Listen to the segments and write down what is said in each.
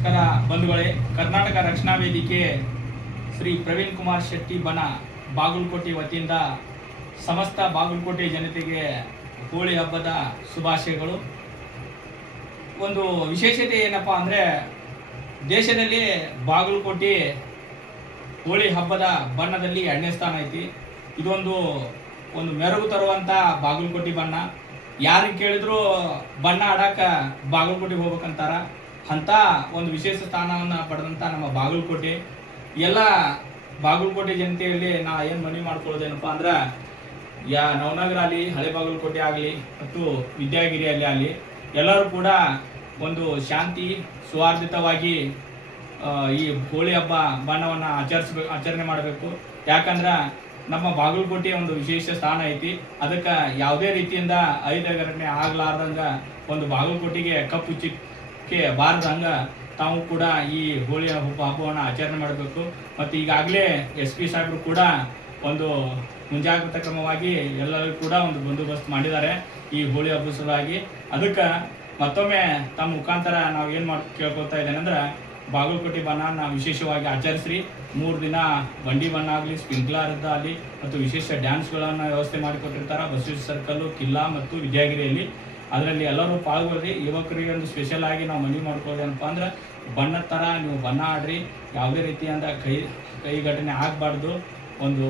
ನಮಸ್ಕಾರ ಬಂಧುಗಳೇ. ಕರ್ನಾಟಕ ರಕ್ಷಣಾ ವೇದಿಕೆ ಶ್ರೀ ಪ್ರವೀಣ್ ಕುಮಾರ್ ಶೆಟ್ಟಿ ಬನ ಬಾಗಲಕೋಟೆ ವತಿಯಿಂದ ಸಮಸ್ತ ಬಾಗಲಕೋಟೆ ಜನತೆಗೆ ಹೋಳಿ ಹಬ್ಬದ ಶುಭಾಶಯಗಳು. ಒಂದು ವಿಶೇಷತೆ ಏನಪ್ಪ ಅಂದರೆ, ದೇಶದಲ್ಲಿ ಬಾಗಲಕೋಟೆ ಹೋಳಿ ಹಬ್ಬದ ಬಣ್ಣದಲ್ಲಿ 2ನೇ ಸ್ಥಾನ ಐತಿ. ಇದೊಂದು ಮೆರುಗು ತರುವಂಥ ಬಾಗಲಕೋಟೆ ಬಣ್ಣ. ಯಾರಿಗೆ ಕೇಳಿದ್ರು ಬಣ್ಣ ಆಡಕ್ಕೆ ಬಾಗಲಕೋಟೆಗೆ ಹೋಗ್ಬೇಕಂತಾರ. ಅಂಥ ಒಂದು ವಿಶೇಷ ಸ್ಥಾನವನ್ನು ಪಡೆದಂಥ ನಮ್ಮ ಬಾಗಲಕೋಟೆ, ಎಲ್ಲ ಬಾಗಲಕೋಟೆ ಜನತೆಯಲ್ಲಿ ನಾ ಏನು ಮನವಿ ಮಾಡ್ಕೊಳ್ಳೋದೇನಪ್ಪ ಅಂದ್ರೆ, ನವನಗರ ಆಗಲಿ, ಹಳೆ ಬಾಗಲಕೋಟೆ ಆಗಲಿ ಮತ್ತು ವಿದ್ಯಾಗಿರಿಯಲ್ಲಿ ಆಗಲಿ ಎಲ್ಲರೂ ಕೂಡ ಒಂದು ಶಾಂತಿ ಸೌಹಾರ್ದಯುತವಾಗಿ ಈ ಹೋಳಿ ಹಬ್ಬ ಬಣ್ಣವನ್ನು ಆಚರಣೆ ಮಾಡಬೇಕು. ಯಾಕಂದ್ರೆ ನಮ್ಮ ಬಾಗಲಕೋಟೆ ಒಂದು ವಿಶೇಷ ಸ್ಥಾನ ಐತಿ. ಅದಕ್ಕೆ ಯಾವುದೇ ರೀತಿಯಿಂದ ಅಹಿತಘಟನೆ ಆಗ್ಲಾರ್ದಂಗೆ ಒಂದು ಬಾಗಲಕೋಟೆಗೆ ಕಪ್ಪು ಚಿಕ್ಕೆ ಬಾರದಂಗೆ ತಾವು ಕೂಡ ಈ ಹೋಳಿ ಹಬ್ಬವನ್ನು ಆಚರಣೆ ಮಾಡಬೇಕು. ಮತ್ತು ಈಗಾಗಲೇ SP ಸಾಹೇಬರು ಕೂಡ ಒಂದು ಮುಂಜಾಗ್ರತಾ ಕ್ರಮವಾಗಿ ಎಲ್ಲರೂ ಕೂಡ ಒಂದು ಬಂದೋಬಸ್ತ್ ಮಾಡಿದ್ದಾರೆ ಈ ಹೋಳಿ ಹಬ್ಬದ ಸಲುವಾಗಿ. ಅದಕ್ಕೆ ಮತ್ತೊಮ್ಮೆ ತಮ್ಮ ಮುಖಾಂತರ ನಾವು ಏನು ಕೇಳ್ಕೊಳ್ತಾ ಇದ್ದೇನೆಂದ್ರೆ, ಬಾಗಲಕೋಟೆ ಬಣ್ಣನ ವಿಶೇಷವಾಗಿ ಆಚರಿಸ್ರಿ. 3 ದಿನ ಬಂಡಿ ಬಣ್ಣ ಆಗಲಿ, ಸ್ಪ್ರಿಂಕ್ಲರ್ ಆಗಲಿ ಮತ್ತು ವಿಶೇಷ ಡ್ಯಾನ್ಸ್ಗಳನ್ನು ವ್ಯವಸ್ಥೆ ಮಾಡಿಕೊಟ್ಟಿರ್ತಾರೆ ಬಸವೇಶ್ವರ ಸರ್ಕಲ್ಲು, ಕಿಲ್ಲಾ ಮತ್ತು ವಿದ್ಯಾಗಿರಿಯಲ್ಲಿ. ಅದರಲ್ಲಿ ಎಲ್ಲರೂ ಪಾಲ್ಗೊಳ್ಳಿ. ಯುವಕರಿಗೆ ಒಂದು ಸ್ಪೆಷಲ್ ಆಗಿ ನಾವು ಮನವಿ ಮಾಡ್ಕೊಳ್ಳೋದೇನಪ್ಪ ಅಂದ್ರೆ, ಬಣ್ಣದ ಥರ ನೀವು ಬಣ್ಣ ಆಡ್ರಿ. ಯಾವುದೇ ರೀತಿಯಿಂದ ಕೈ ಘಟನೆ ಆಗಬಾರ್ದು. ಒಂದು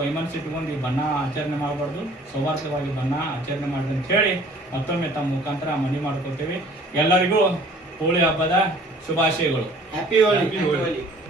ವೈಮನಸ್ಸು ಇಟ್ಕೊಂಡು ಈ ಬಣ್ಣ ಆಚರಣೆ ಮಾಡಬಾರ್ದು. ಸೌಹಾರ್ದವಾಗಿ ಬಣ್ಣ ಆಚರಣೆ ಮಾಡಿರಿ ಅಂತ ಹೇಳಿ ಮತ್ತೊಮ್ಮೆ ತಮ್ಮ ಮುಖಾಂತರ ಮನವಿ ಮಾಡ್ಕೊಳ್ತೀವಿ. ಎಲ್ಲರಿಗೂ ಹೋಳಿ ಹಬ್ಬದ ಶುಭಾಶಯಗಳು. ಹ್ಯಾಪಿ ಹೋಳಿ.